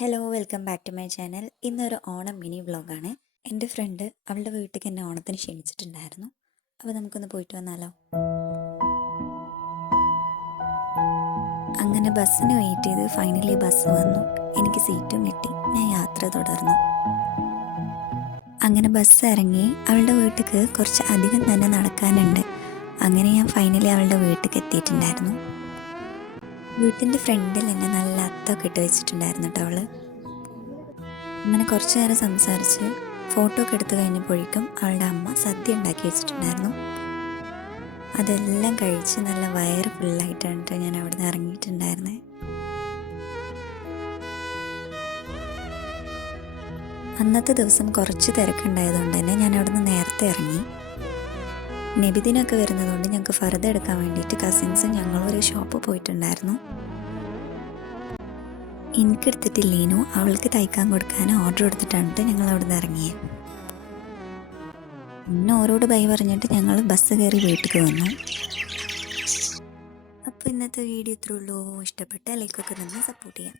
Hello welcome back to my channel. ഇന്നൊരു Onam mini വ്ളോഗാണ്. എൻ്റെ ഫ്രണ്ട് അവളുടെ വീട്ടിലേക്ക് എന്നെ ഓണത്തിന് ക്ഷണിച്ചിട്ടുണ്ടായിരുന്നു. അപ്പോൾ നമുക്കൊന്ന് പോയിട്ട് വന്നാലോ. അങ്ങനെ ബസ്സിന് വെയിറ്റ് ചെയ്ത് ഫൈനലി ബസ് വന്നു. എനിക്ക് സീറ്റും കിട്ടി. ഞാൻ യാത്ര തുടർന്നു. അങ്ങനെ ബസ് ഇറങ്ങി അവളുടെ വീട്ടിലേക്ക് കുറച്ച് അധികം തന്നെ നടക്കാനുണ്ട്. അങ്ങനെ ഞാൻ ഫൈനലി അവളുടെ വീട്ടിലേക്ക് എത്തിയിട്ടുണ്ടായിരുന്നു. വീട്ടിൻ്റെ ഫ്രണ്ടിൽ തന്നെ നല്ല അത്തൊക്കെ ഇട്ട് വെച്ചിട്ടുണ്ടായിരുന്നു കേട്ടോ അവള്. അങ്ങനെ കുറച്ച് നേരം സംസാരിച്ച് ഫോട്ടോ ഒക്കെ എടുത്ത് കഴിഞ്ഞപ്പോഴേക്കും അവളുടെ അമ്മ സദ്യ ഉണ്ടാക്കി വെച്ചിട്ടുണ്ടായിരുന്നു. അതെല്ലാം കഴിച്ച് നല്ല വയറ് ഫുള്ളായിട്ടാണ് ഞാൻ അവിടെ നിന്ന് ഇറങ്ങിയിട്ടുണ്ടായിരുന്നത്. അന്നത്തെ ദിവസം കുറച്ച് തിരക്കുണ്ടായതുകൊണ്ട് തന്നെ ഞാൻ അവിടെ നിന്ന് നേരത്തെ ഇറങ്ങി. നബിദിനൊക്കെ വരുന്നതുകൊണ്ട് ഞങ്ങൾക്ക് ഫർദ എടുക്കാൻ വേണ്ടിയിട്ട് കസിൻസും ഞങ്ങളും ഒരു ഷോപ്പ് പോയിട്ടുണ്ടായിരുന്നു. എനിക്കെടുത്തിട്ടില്ലേനു, അവൾക്ക് തയ്ക്കാൻ കൊടുക്കാൻ ഓർഡർ കൊടുത്തിട്ടാണ് ഞങ്ങൾ അവിടെ നിന്ന് ഇറങ്ങിയത്. പിന്നെ ഓരോട് ബൈ പറഞ്ഞിട്ട് ഞങ്ങൾ ബസ് കയറി വീട്ടിലേക്ക് വന്നു. അപ്പോൾ ഇന്നത്തെ വീഡിയോ ഇത്രേ ഉള്ളൂ. ഇഷ്ടപ്പെട്ട ലൈക്കൊക്കെ തന്നെ സപ്പോർട്ട് ചെയ്യാം.